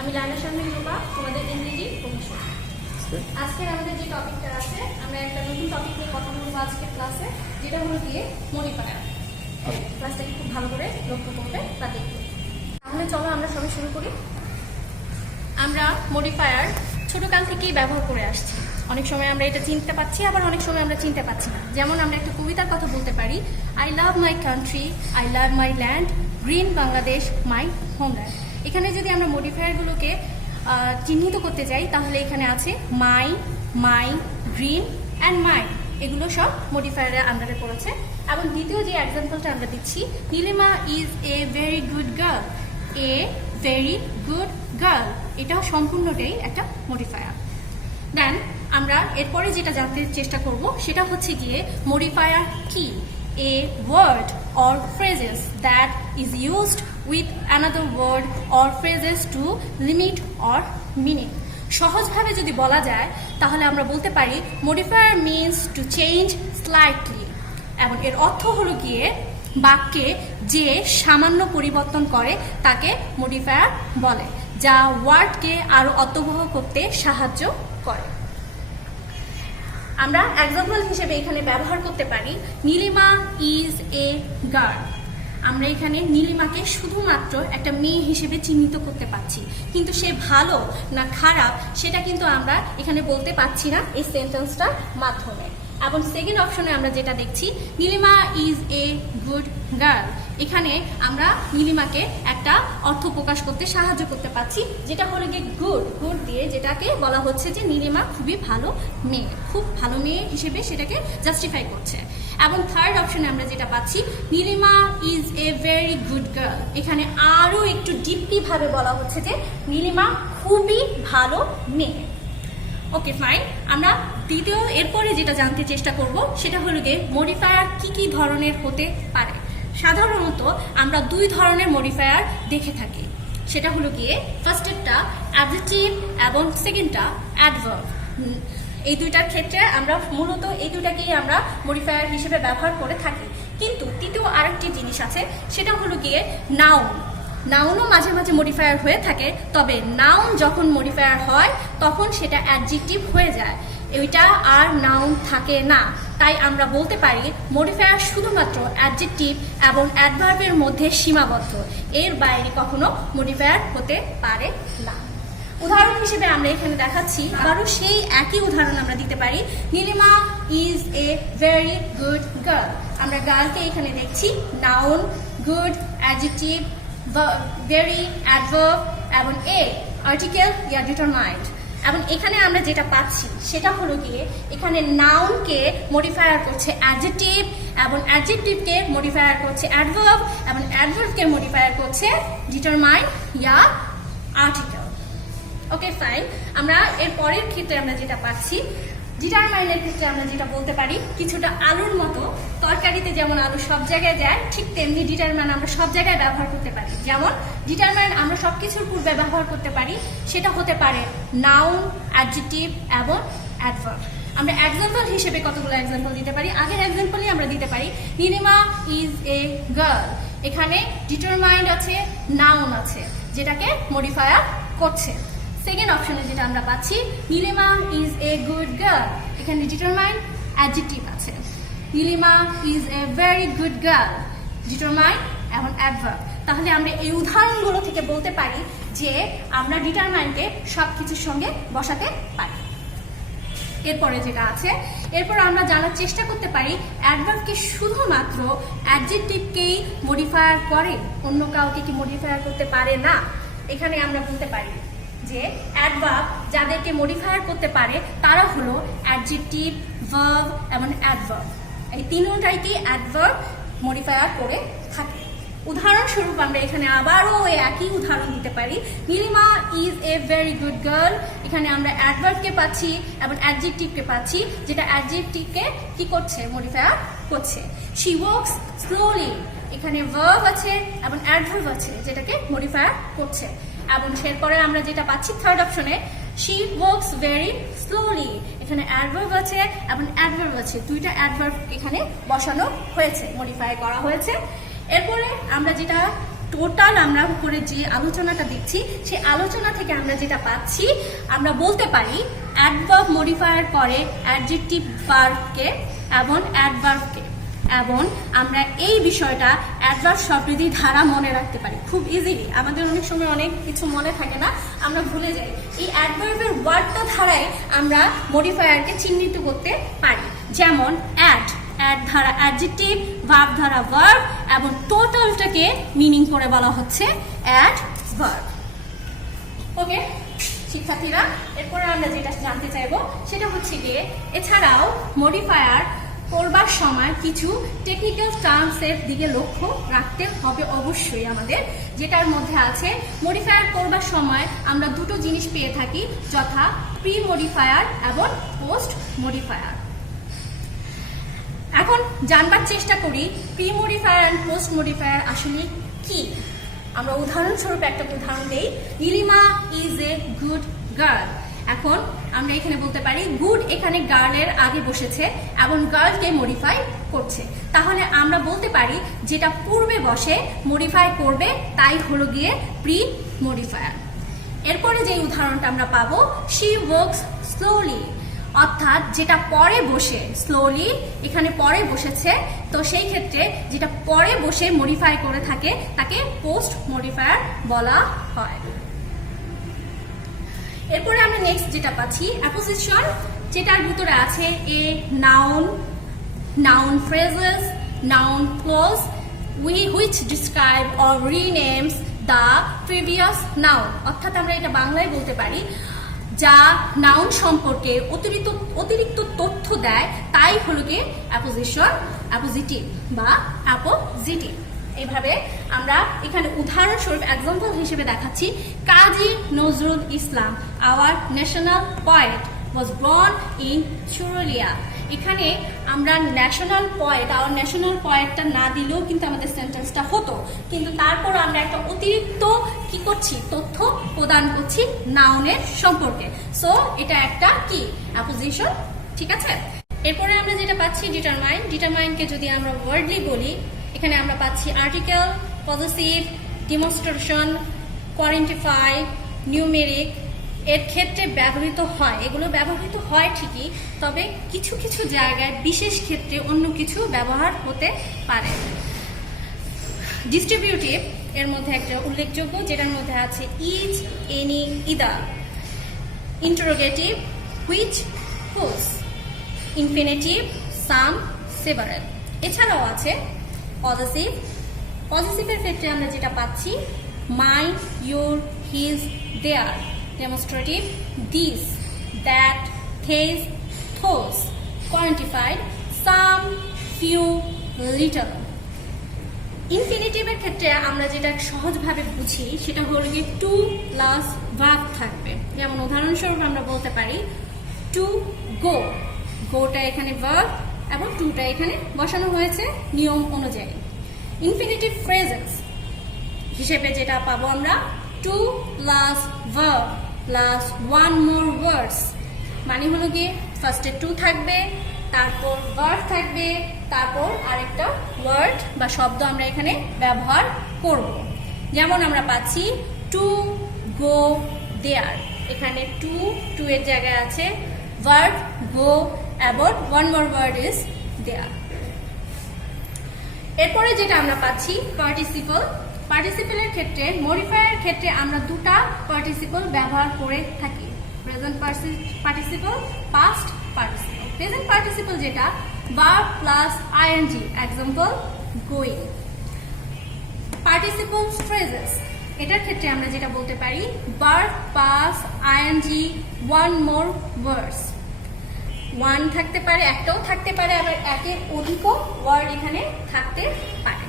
আমি লায়লা শর্মা রূপা, তোমাদের ইংরেজি প্রফেসর। আজকে আমাদের যে টপিকটা আছে, আমরা একটা নতুন টপিক নিয়ে কথা বলবো আজকের ক্লাসে, যেটা হলো গিয়ে মডিফায়ার। ক্লাসটাকে খুব ভালো করে লক্ষ্য করবে বা দেখবে। তাহলে চলো আমরা সবাই শুরু করি। আমরা মডিফায়ার ছোটকাল থেকেই ব্যবহার করে আসছি। অনেক সময় আমরা এটা চিনতে পারছি, আবার অনেক সময় আমরা চিনতে পারছি না। যেমন আমরা একটা কবিতার কথা বলতে পারি, I love my country, I love my land, green Bangladesh my homeland. এখানে যদি আমরা মডিফায়ারগুলোকে চিহ্নিত করতে যাই, তাহলে এখানে আছে মাই, মাই, গ্রিন অ্যান্ড মাই, এগুলো সব মডিফায়ারের আন্ডারে পড়েছে। এবং দ্বিতীয় যে এক্সাম্পলটা আমরা দিচ্ছি, Nilima is a very good girl, a very good girl, এটাও সম্পূর্ণটাই একটা মডিফায়ার। দেন আমরা এরপরে যেটা জানতে চেষ্টা করব সেটা হচ্ছে গিয়ে মডিফায়ার কি। A word or phrases that is used with another word or phrases to limit or meaning. সহজভাবে যদি বলা যায় তাহলে আমরা বলতে পারি modifier means to change slightly, এবং এর অর্থ হলো গিয়ে বাক্যে যে সামান্য পরিবর্তন করে তাকে মডিফায়ার বলে, যা ওয়ার্ডকে আরো অর্থবহ করতে সাহায্য করে। আমরা এক্সাম্পল হিসেবে এখানে ব্যবহার করতে পারি নীলিমা ইজ এ গার্ল। আমরা এখানে নীলিমাকে শুধুমাত্র একটা মেয়ে হিসেবে চিহ্নিত করতে পারছি, কিন্তু সে ভালো না খারাপ সেটা কিন্তু আমরা এখানে বলতে পারছি না এই সেন্টেন্সটার মাধ্যমে। এবং সেকেন্ড অপশনে আমরা যেটা দেখছি, Nilima is a good girl, এখানে আমরা নীলিমাকে একটা অর্থ প্রকাশ করতে সাহায্য করতে পারছি, যেটা হলো গিয়ে গুড। গুড দিয়ে যেটাকে বলা হচ্ছে যে নীলিমা খুবই ভালো মেয়ে, খুব ভালো মেয়ে হিসেবে সেটাকে জাস্টিফাই করছে। এবং থার্ড অপশনে আমরা যেটা পাচ্ছি, Nilima is a very good girl, এখানে আরো একটু ডিপলি ভাবে বলা হচ্ছে যে নীলিমা খুবই ভালো মেয়ে। ওকে ফাইন, আমরা দ্বিতীয় এরপরে যেটা জানতে চেষ্টা করব সেটা হলো গিয়ে মডিফায়ার কি কি ধরনের হতে পারে। সাধারণত আমরা দুই ধরনের মডিফায়ার দেখে থাকি, সেটা হলো গিয়ে ফার্স্টেরটা অ্যাডজেক্টিভ এবং সেকেন্ডটা অ্যাডভার্ব। এই দুইটার ক্ষেত্রে আমরা মূলত এই দুইটাকেই আমরা মডিফায়ার হিসেবে ব্যবহার করে থাকি। কিন্তু তৃতীয় আরেকটি জিনিস আছে, সেটা হলো গিয়ে নাউন। নাউনও মাঝে মাঝে মডিফায়ার হয়ে থাকে, তবে নাউন যখন মডিফায়ার হয় তখন সেটা অ্যাডজেক্টিভ হয়ে যায়, ওইটা আর নাউন থাকে না। তাই আমরা বলতে পারি মডিফায়ার শুধুমাত্র অ্যাডজেক্টিভ এবং অ্যাডভার্বের মধ্যে সীমাবদ্ধ, এর বাইরে কখনো মডিফায়ার হতে পারে না। উদাহরণ হিসেবে আমরা এখানে দেখাচ্ছি, আবারও সেই একই উদাহরণ আমরা দিতে পারি, Nilima is a very good girl. আমরা গার্লকে এখানে দেখছি noun, good adjective, very adverb এবং এ আর্টিকেল ইয়া ডিটারমাইন্ড। এবং এখানে আমরা যেটা পাচ্ছি সেটা হলো গিয়ে এখানে নাউনকে মডিফায়ার করছে অ্যাডজেক্টিভ, এবং অ্যাডজেক্টিভকে মডিফায়ার করছে অ্যাডভার্ব, এবং অ্যাডভার্বকে মডিফায়ার করছে ডিটারমাইন্ড ইয়া আর্টিকেল। ওকে ফাইন, আমরা এর পরের ক্ষেত্রে আমরা যেটা পাচ্ছি, ডিটারমাইনের ক্ষেত্রে আমরা যেটা বলতে পারি, কিছুটা আলুর মতো তরকারিতে যেমন আলু সব জায়গায় যায়, ঠিক তেমনি ডিটারমাইন আমরা সব জায়গায় ব্যবহার করতে পারি। যেমন ডিটারমাইন আমরা সবকিছুর পূর্বে ব্যবহার করতে পারি, সেটা হতে পারে নাউন, অ্যাডজেক্টিভ এবং অ্যাডভার্ব। আমরা এক্সাম্পল হিসেবে কতগুলো এক্সাম্পল দিতে পারি। আগের এক্সাম্পলই আমরা দিতে পারি নীলিমা ইজ এ গার্ল, এখানে ডিটারমাইন্ড আছে, নাউন আছে, যেটাকে মডিফায়ার করছে। সেকেন্ড অপশনে যেটা আমরা পাচ্ছি, Nilima is a good girl, এখানে ডিটারমাইন্ড অ্যাডজেক্টিভ আছে। Nilima is a very good girl, determined এবং অ্যাডভার্ব। তাহলে আমরা এই উদাহরণগুলো থেকে বলতে পারি যে আমরা ডিটারমাইন্ডকে সব কিছুর সঙ্গে বসাতে পারি। এরপরে যেটা আছে, এরপর আমরা জানার চেষ্টা করতে পারি অ্যাডভার্বকে শুধুমাত্র অ্যাডজেক্টিভকেই মডিফায়ার করে, অন্য কাউকে কি মডিফায়ার করতে পারে না। এখানে আমরা বলতে পারি যে অ্যাডভার্ব যাদেরকে মডিফায়ার করতে পারে তারা হলো অ্যাডজেক্টিভ, ভার্ব এবং অ্যাডভার্ব। এই তিনটাইকেই অ্যাডভার্ব মডিফায়ার করে থাকে। উদাহরণস্বরূপ আমরা এখানে আবারও একই উদাহরণ দিতে পারি, Nilima is a very good girl, এখানে আমরা অ্যাডভার্বকে পাচ্ছি এবং অ্যাডজেক্টিভকে পাচ্ছি, যেটা অ্যাডজেক্টিভকে কি করছে, মডিফায়ার করছে। শি ওয়াকস স্লোলি, এখানে ভার্ব আছে এবং অ্যাডভার্ব আছে, যেটাকে মডিফায়ার করছে। এবং এরপরে আমরা যেটা পাচ্ছি থার্ড অপশনে, শি ওয়াকস ভেরি স্লোলি, এখানে অ্যাডভার্ব আছে এবং অ্যাডভার্ব আছে, দুইটা অ্যাডভার্ব এখানে বসানো হয়েছে, মডিফাই করা হয়েছে। এরপরে আমরা যেটা টোটাল আমরা করে যে আলোচনাটা দেখছি সেই আলোচনা থেকে আমরা যেটা পাচ্ছি, আমরা বলতে পারি অ্যাডভার্ব মডিফায়ার করে অ্যাডজেক্টিভ ভার্বকে এবং অ্যাডভার্বকে, এবং আমরা এই বিষয়টা অ্যাডভার্ব শব্দটি ধারা মনে রাখতে পারি খুব ইজিলি। আমাদের অনেক সময় অনেক কিছু মনে থাকে না, আমরা ভুলে যাই। এই অ্যাডভার্বের ওয়ার্ডটা ধারায় আমরা মডিফায়ারকে চিহ্নিত করতে পারি। যেমন অ্যাড ধারা অ্যাডজেক্টিভ, ভার্ব ধারা ভার্ব, এবং টোটালটাকে মিনিং করে বলা হচ্ছে অ্যাডভার্ব। ওকে শিক্ষার্থীরা, এরপরে আমরা যেটা জানতে চাইবো সেটা হচ্ছে গিয়ে এছাড়াও মডিফায়ার করবার সময় কিছু টেকনিক্যাল টার্মসের দিকে লক্ষ্য রাখতে হবে অবশ্যই আমাদের, যেটার মধ্যে আছে মডিফায়ার করবার সময় আমরা দুটো জিনিস পেয়ে থাকি, যথা প্রি মডিফায়ার এবং পোস্ট মডিফায়ার। এখন জানবার চেষ্টা করি pre modifier and post modifier আসলে কি। আমরা উদাহরণস্বরূপ একটা উদাহরণ দেই, Nilima is a good girl. এখন আমরা এখানে বলতে পারি গুড এখানে গার্লের আগে বসেছে এবং গার্লকে মডিফাই করছে, তাহলে আমরা বলতে পারি যেটা পূর্বে বসে মডিফাই করবে তাই হলো গিয়ে প্রি মডিফায়ার। এরপরে যে উদাহরণটা আমরা পাবো, শি ওয়ার্কস স্লোলি, অর্থাৎ যেটা পরে বসে, স্লোলি এখানে পরে বসেছে, তো সেই ক্ষেত্রে যেটা পরে বসে মডিফাই করে থাকে তাকে পোস্ট মডিফায়ার বলা হয়। এরপরে আমরা নেক্সট যেটা পাচ্ছি অ্যাপোজিশন, যেটার ভিতরে আছে a noun, noun phrases, noun clause which describe or renames the previous noun, অর্থাৎ আমরা এটা বাংলায় বলতে পারি যা নাউন সম্পর্কে অতিরিক্ত তথ্য দেয় তাই হলো গিয়ে অ্যাপোজিশন, অ্যাপোজিটিভ বা অ্যাপোজিটিভ। এইভাবে আমরা এখানে উদাহরণস্বরূপ এক্সাম্পল হিসেবে দেখাচ্ছি, Kazi Nazrul Islam our national poet was born in Churulia. এখানে আমরা ন্যাশনাল পয়েট, আওয়ার ন্যাশনাল পয়েটটা না দিলেও কিন্তু আমাদের সেন্টেন্সটা হতো, কিন্তু তারপর আমরা একটা অতিরিক্ত কি করছি, তথ্য প্রদান করছি নাউনের সম্পর্কে। সো এটা একটা কি অ্যাপোজিশন, ঠিক আছে। এরপরে আমরা যেটা পাচ্ছি ডিটারমাইন, ডিটারমাইনকে যদি আমরা ওয়ার্ডলি বলি, এখানে আমরা পাচ্ছি আর্টিকেল, পজেসিভ, ডিমনস্ট্রেশন, কোয়ারেন্টিফাই, নিউমেরিক এর ক্ষেত্রে ব্যবহৃত হয়। এগুলো ব্যবহৃত হয় ঠিকই, তবে কিছু কিছু জায়গায় বিশেষ ক্ষেত্রে অন্য কিছু ব্যবহার হতে পারে। ডিস্ট্রিবিউটিভ এর মধ্যে একটা উল্লেখযোগ্য, যেটার মধ্যে আছে each, any, either. Interrogative which, whose. Infinitive some, several. এছাড়াও আছে পজেসিভ, পজেসিভের ক্ষেত্রে আমরা যেটা পাচ্ছি my, your, his, their. Demonstrative this, that, these, those. Quantified some, few, little. ইনফিনিটিভের ক্ষেত্রে আমরা যেটা সহজভাবে বুঝি সেটা হলো গিয়ে টু প্লাস ভার্ব থাকবে। যেমন উদাহরণস্বরূপ আমরা বলতে পারি টু গো, গোটা এখানে ভার্ব এবং টুটা এখানে বসানো হয়েছে নিয়ম অনুযায়ী। ইনফিনিটিভ ফ্রেজেস হিসেবে যেটা পাবো আমরা to plus verb plus one more words, মানে হলো গিয়ে ফার্স্টে টু থাকবে, তারপর ভার্ব থাকবে, তারপর আরেকটা ওয়ার্ড বা শব্দ আমরা এখানে ব্যবহার করব। যেমন আমরা পাচ্ছি টু গো দেয়ার, এখানে টু এর জায়গায় আছে ভার্ব গো এবং one more word is there. এরপরে যেটা আমরা পাচ্ছি পার্টিসিপল, পার্টিসিপলের ক্ষেত্রে মডিফায়ার ক্ষেত্রে আমরা দুটা পার্টিসিপল ব্যবহার করে থাকি, present participle, past participle. Present participle যেটা verb plus ING, example going. Participle phrases এটার ক্ষেত্রে আমরা যেটা বলতে পারি verb plus ING, one more words. One থাকতে পারে, একটাও থাকতে পারে, আবার একের অধিকও ওয়ার্ড এখানে থাকতে পারে।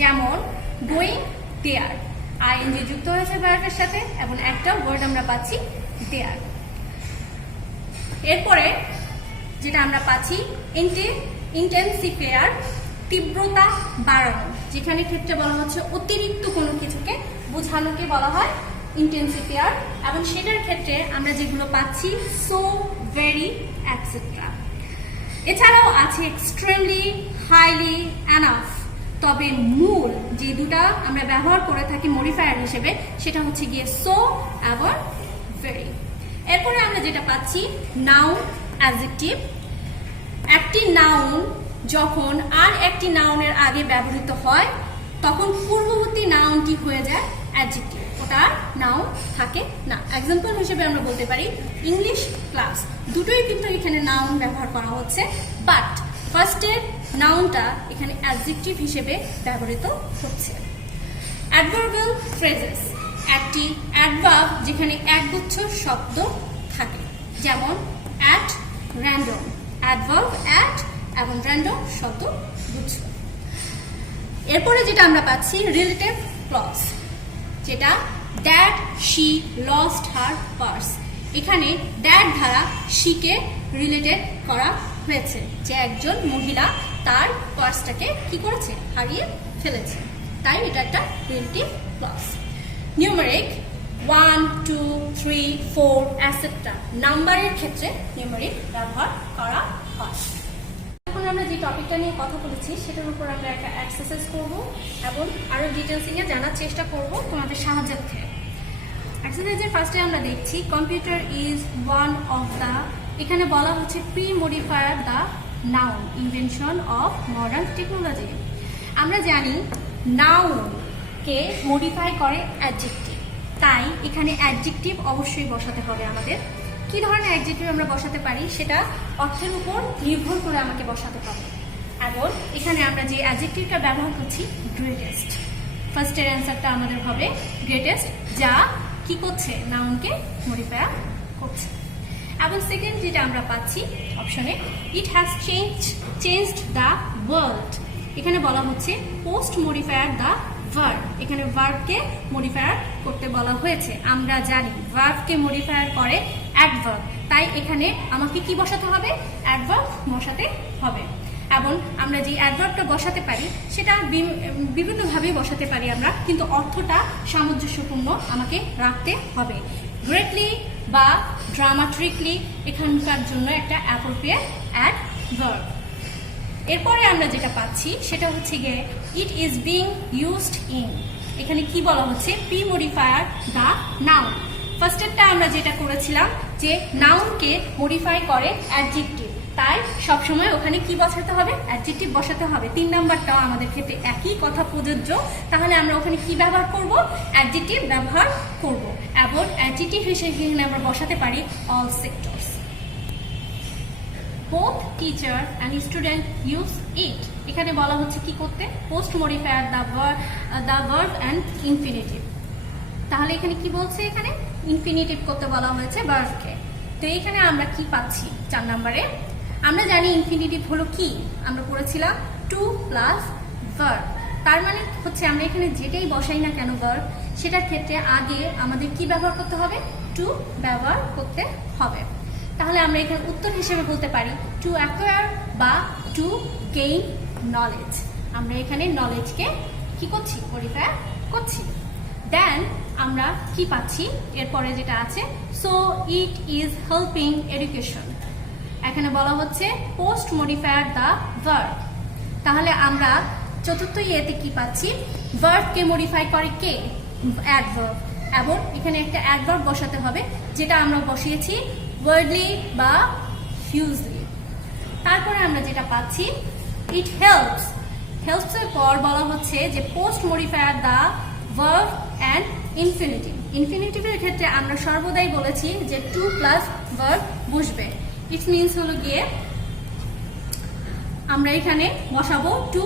যেমন গোয়িং দেয়ার, আইএনজি যুক্ত হয়েছে ভার্বের সাথে এবং একটা ওয়ার্ড আমরা পাচ্ছি দেয়ার। এরপরে যেটা আমরা পাচ্ছি ইন্টেন্সিফায়ার, তীব্রতা বাড়ানো, যেখানে ক্ষেত্রে বলা হচ্ছে অতিরিক্ত কোনো কিছুকে বোঝানোকে বলা হয় ইন্টেন্সিফায়ার, এবং সেটার ক্ষেত্রে আমরা যেগুলো পাচ্ছি সো, ভেরি, এটসেট্রা। এছাড়াও আছে এক্সট্রিমলি, হাইলি, এনাফ। তো তবে মূল যে দুটা আমরা ব্যবহার করে থাকি মডিফায়ার হিসেবে সেটা হচ্ছে গিয়ে সো এবং ভেরি। এরপরে আমরা যেটা পাচ্ছি নাউন অ্যাডজেক্টিভ। একটি নাউন যখন আর একটি নাউনের আগে ব্যবহৃত হয় তখন পূর্ববর্তী নাউনটি হয়ে যায় অ্যাডজেক্টিভ, ওটা নাউন থাকে না। এক্সাম্পল হিসেবে আমরা বলতে পারি ইংলিশ ক্লাস, দুটোই কিন্তু এখানে নাউন ব্যবহার করা হচ্ছে, বাট ফার্স্টের নাউনটা এখানে অ্যাডজেক্টিভ হিসেবে ব্যবহৃত হচ্ছে। অ্যাডভার্বিয়াল ফ্রেজেস, একটি অ্যাডভার্ব যেখানে একগুচ্ছ শব্দ থাকে, যেমন অ্যাট র্যান্ডম, অ্যাডভার্ব অ্যাট এবং র্যান্ডম শব্দ গুচ্ছ। এরপরে যেটা আমরা পাচ্ছি রিলেটিভ ক্লজ, যেটা that she lost her purse. এখানে দ্যাট দ্বারা শিকে রিলেটেড করা হয়েছে, যে একজন মহিলা তার পার্সটাকে কি করেছে, হারিয়ে ফেলেছে, তাই এটা একটা রিলেটিভ ক্লজ। নিউমেরিক 1, 2, 3, 4 এটসেট্রা, নাম্বারের ক্ষেত্রে নিউমেরিক ব্যবহার করা হয়। এখন আমরা যে টপিকটা নিয়ে কথা বলেছি সেটার উপর আমরা একটা এক্সারসাইজ করব এবং আরো ডিটেলস নিয়ে জানার চেষ্টা করব তোমাদের সাহায্যার্থে। এক্সারসাইজের ফার্স্টে আমরা দেখছি computer is one of the, এখানে বলা হচ্ছে pre modifier the noun invention of modern technology. আমরা জানি নাউনকে মডিফাই করে অ্যাডজেক্টিভ, তাই এখানে অ্যাডজেক্টিভ অবশ্যই বসাতে হবে আমাদের। কি ধরনের অ্যাডজেক্টিভ আমরা বসাতে পারি সেটা অর্থের উপর নির্ভর করে আমাকে বসাতে হবে। এবং এখানে আমরা যে অ্যাডজেক্টিভটা ব্যবহার করছি গ্রেটেস্ট, ফার্স্টের অ্যান্সারটা আমাদের হবে গ্রেটেস্ট, যা কি করছে, নাউনকে মডিফাই করছে। এবং সেকেন্ড যেটা আমরা পাচ্ছি অপশনে, it has changed the world, এখানে বলা হচ্ছে পোস্ট মডিফায়ার দ্য ভার্ব, এখানে ভার্বকে মডিফায়ার করতে বলা হয়েছে। আমরা জানি ভার্বকে মডিফায়ার করে অ্যাডভার্ব, তাই এখানে আমাকে কি বসাতে হবে, অ্যাডভার্ব বসাতে হবে। এবং আমরা যে অ্যাডভার্বটা বসাতে পারি সেটা বিভিন্নভাবে বসাতে পারি আমরা, কিন্তু অর্থটা সামঞ্জস্যপূর্ণ আমাকে রাখতে হবে। গ্রেটলি বা ড্রামাটিকলি এখানকার জন্য একটা অ্যাপ্রোপ্রিয়েট অ্যাডভার্ব। এরপরে আমরা যেটা পাচ্ছি সেটা হচ্ছে গিয়ে it is being used in, এখানে কি বলা হচ্ছে, প্রি মডিফায়ার দ্য নাউন। ফার্স্টেরটা আমরা যেটা করেছিলাম যে নাউনকে মডিফাই করে অ্যাডজেক্টিভ, তাই সবসময় ওখানে কি বসাতে হবে, অ্যাডজেক্টিভ বসাতে হবে। 3 নাম্বারটাও আমাদের ক্ষেত্রে একই কথা প্রযোজ্য, তাহলে আমরা ওখানে কি ব্যবহার করব, অ্যাডজেক্টিভ ব্যবহার করব। এবং অ্যাডজেক্টিভ হিসেবে আমরা বসাতে পারি all sectors. both teacher and student use it, এখানে বলা হচ্ছে কি করতে, post modifier the verb and infinitive. তাহলে এখানে কি বলছে, এখানে ইনফিনিটিভ করতে বলা হয়েছে ভার্বকে। তো এখানে আমরা কি পাচ্ছি 4 নম্বরে, আমরা জানি ইনফিনিটিভ হলো কি, আমরা পড়েছিলাম টু প্লাস ভার্ব, তার মানে হচ্ছে আমরা এখানে যেটাই বসাই না কেন ভার্ব, সেটার ক্ষেত্রে আগে আমাদের কি ব্যবহার করতে হবে, টু ব্যবহার করতে হবে। তাহলে আমরা এখানে উত্তর হিসেবে বলতে পারি টু অ্যাকোয়ার বা টু গেইন নলেজ, আমরা এখানে নলেজকে কি করছি, মডিফাই করছি। দেন আমরা কি পাচ্ছি এরপরে যেটা আছে, so it is helping education, এখানে বলা হচ্ছে পোস্ট মডিফায়ার দ্য ভার্ব। তাহলে আমরা চতুর্থ ইয়েতে কি পাচ্ছি, ভার্বকে মডিফাই করে কে, অ্যাডভার্ব, এবং এখানে একটা অ্যাডভার্ব বসাতে হবে, যেটা আমরা বসিয়েছি ওয়ার্ডলি বা হিউজলি। তারপরে আমরা যেটা পাচ্ছি ইট হেল্পস, হেল্পস এর পর বলা হচ্ছে যে post modifier the verb and infinitive. ইনফিনিটিভের ক্ষেত্রে আমরা সর্বদাই বলেছি যে টু প্লাস ভার্ব বসবে, ইট মিনস হলো গিয়ে আমরা এখানে বসাবো টু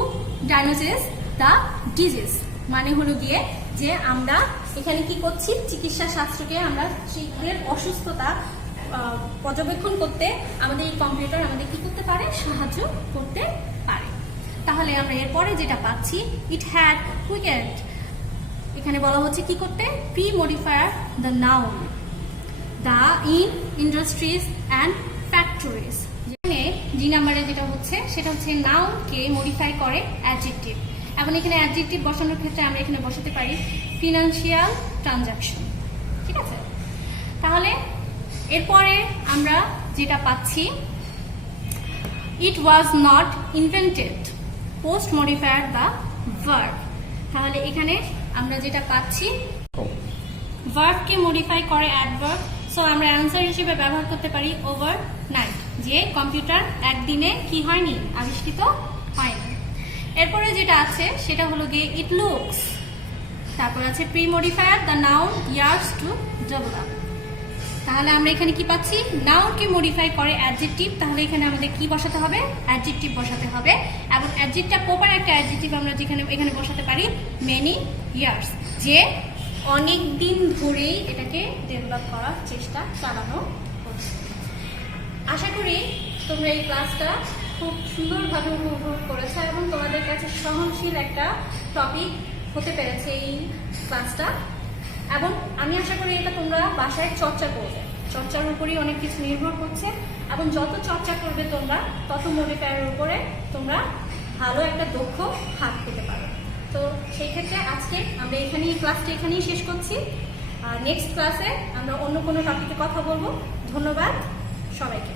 ডায়াগনোসিস দ্য ডিজিজ, মানে হলো গিয়ে যে আমরা এখানে কি করছি, চিকিৎসা শাস্ত্রকে আমরা শীঘ্রের অসুস্থতা পর্যবেক্ষণ করতে আমাদের এই কম্পিউটার আমাদের কি করতে পারে, সাহায্য করতে পারে। তাহলে আমরা এরপরে যেটা পাচ্ছি ইট হ্যাড কুইকেন্ড, এখানে বলা হচ্ছে কি করতে, pre modifier the noun the in industries and factories. এখানে জি নাম্বারে যেটা হচ্ছে সেটা হচ্ছে নাউনকে মডিফাই করে অ্যাডজেক্টিভ, এবং এখানে অ্যাডজেক্টিভ বসানোর ক্ষেত্রে আমরা এখানে বসাতে পারি ফিনান্সিয়াল ট্রানজাকশন, ঠিক আছে। তাহলে এরপরে আমরা যেটা পাচ্ছি it was not invented, post modifier the verb. তাহলে এখানে আমরা যেটা পাচ্ছি, ভার্বকে মডিফাই করে অ্যাডভার্ব। সো আমরা অ্যান্সার হিসেবে ব্যবহার করতে পারি ওভারনাইট, যে কম্পিউটার একদিনে কি হয়নি, আবিষ্কৃত হয়নি। এরপরে যেটা আছে সেটা হলো গিয়ে ইট লুকস। তারপর আছে pre modifier, the noun years to develop. তাহলে আমরা এখানে কি পাচ্ছি, নাউনকে মডিফাই করে অ্যাডজেক্টিভ। তাহলে এখানে আমাদের কি বসাতে হবে, অ্যাডজেক্টিভ বসাতে হবে। এবং অ্যাডজেক্টিভটা প্রপার একটা অ্যাডজেক্টিভ আমরা যেখানে এখানে বসাতে পারি মেনি ইয়ার্স, যে অনেক দিন ধরেই এটাকে ডেভেলপ করার চেষ্টা চালানো হচ্ছে। আশা করি তোমরা এই ক্লাসটা খুব সুন্দরভাবে উপভোগ করেছো এবং তোমাদের কাছে সহনশীল একটা টপিক হতে পেরেছে এই ক্লাসটা। এবং আমি আশা করি এটা তোমরা বাসায় চর্চা করবে, চর্চার উপরই অনেক কিছু নির্ভর করছে। এবং যত চর্চা করবে তোমরা, তত মডিফায়ারের উপরে তোমরা ভালো একটা দক্ষ হাত পেতে পারো। তো সেই ক্ষেত্রে আজকে আমরা ক্লাসটা এখানেই শেষ করছি। নেক্সট ক্লাসে আমরা অন্য কোনো টপিকে কথা বলবো। ধন্যবাদ সবাইকে।